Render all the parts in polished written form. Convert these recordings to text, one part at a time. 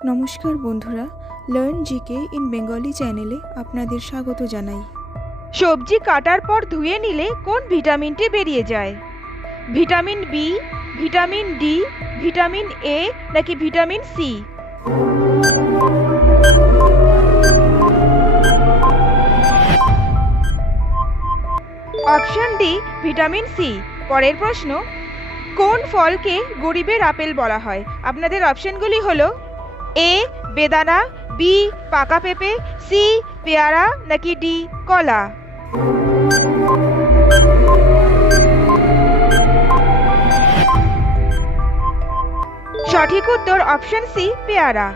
নমস্কার বন্ধুরা, learn GK in Bengali চ্যানেলে আপনাদের স্বাগত জানাই। সবজি কাটার পর ধুয়ে নিলে কোন ভিটামিনটি বেরিয়ে যায়? Vitamin B, vitamin D, vitamin A নাকি vitamin C? Option D vitamin C. পরের প্রশ্ন, কোন ফলকে গরিবের আপেল বলা হয়? আপনাদের অপশনগুলি হলো এ বেদানা, বি পাকা পেঁপে, সি পেয়ারা নাকি ডি কলা? সঠিক উত্তর অপশন সি পেয়ারা।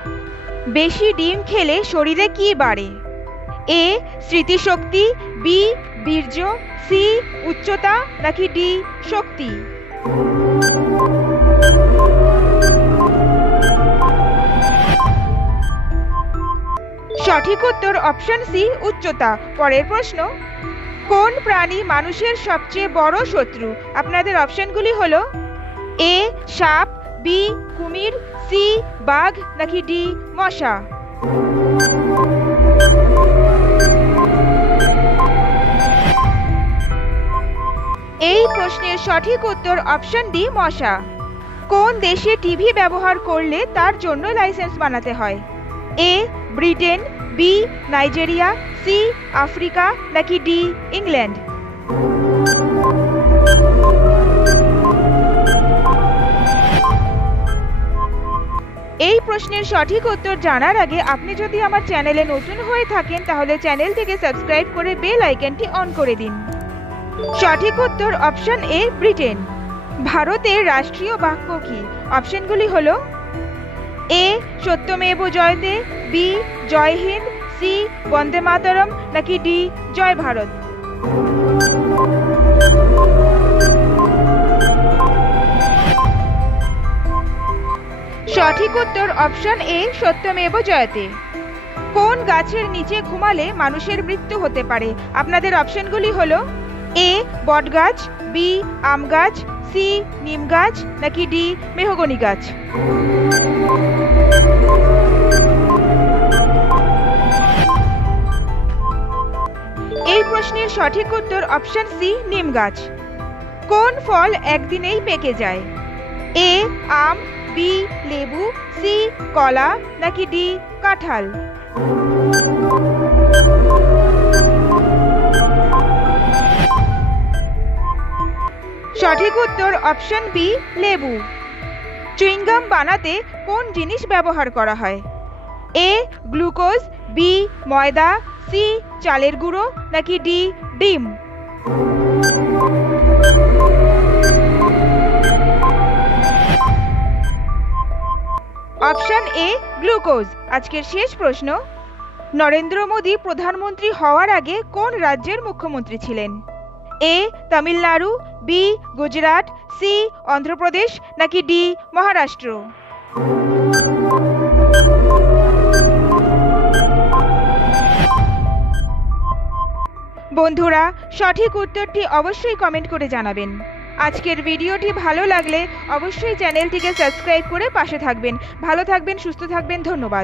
বেশি ডিম খেলে শরীরে কি বাড়ে? এ স্মৃতিশক্তি, বি বীর্য, সি উচ্চতা নাকি ডি শক্তি? সঠিক উত্তর অপশন সি উচ্চতা। পরের প্রশ্ন, কোন প্রাণী মানুষের সবচেয়ে বড় শত্রু? আপনাদের অপশনগুলি হলো এ সাপ, বি কুমির, সি বাঘ নাকি ডি মশা? এই প্রশ্নের সঠিক উত্তর অপশন ডি মশা। কোন দেশে টিভি ব্যবহার করলে তার জন্য লাইসেন্স বানাতে হয়? A Britain, B Nigeria, C Africa নাকি ডি ইংল্যান্ড? এই প্রশ্নের সঠিক উত্তর জানার আগে আপনি যদি আমার চ্যানেলে নতুন হয়ে থাকেন তাহলে চ্যানেলটিকে সাবস্ক্রাইব করে বেল আইকনটি অন করে দিন। সঠিক উত্তর অপশন এ ব্রিটেন। ভারতের রাষ্ট্রীয় বাক্য কি? অপশনগুলি হলো এ সত্যমেব জয়তে, বি জয় হিন্দ, সি বন্দে মাতরম নাকি ডি জয় ভারত? সঠিক উত্তর অপশন এ সত্যমেব জয়তে। কোন গাছের নিচে ঘুমালে মানুষের মৃত্যু হতে পারে? আপনাদের অপশনগুলি হলো এ বটগাছ, বি আম গাছ, সি নিম গাছ নাকি ডি মেহগনি গাছ? এই প্রশ্নের সঠিক উত্তর অপশন সি নিম গাছ। কোন ফল একদিনেই পেকে যায়? এ আম, বি লেবু, সি কলা নাকি ডি কাঁঠাল? সঠিক উত্তর অপশন বি লেবু। চুইংগাম বানাতে কোন জিনিস ব্যবহার করা হয়? এ গ্লুকোজ, বি ময়দা, সি চালের গুঁড়ো নাকি ডি ডিম? Option A glucose. আজকের শেষ প্রশ্ন, নরেন্দ্র মোদী প্রধানমন্ত্রী হওয়ার আগে কোন রাজ্যের মুখ্যমন্ত্রী ছিলেন? এ তামিলনাড়ু, বি গুজরাট, সি অন্ধ্রপ্রদেশ নাকি ডি মহারাষ্ট্র? বন্ধুরা, সঠিক উত্তরটি অবশ্যই কমেন্ট করে জানাবেন। আজকের ভিডিওটি ভালো লাগলে অবশ্যই চ্যানেলটিকে সাবস্ক্রাইব করে পাশে থাকবেন। ভালো থাকবেন, সুস্থ থাকবেন, ধন্যবাদ।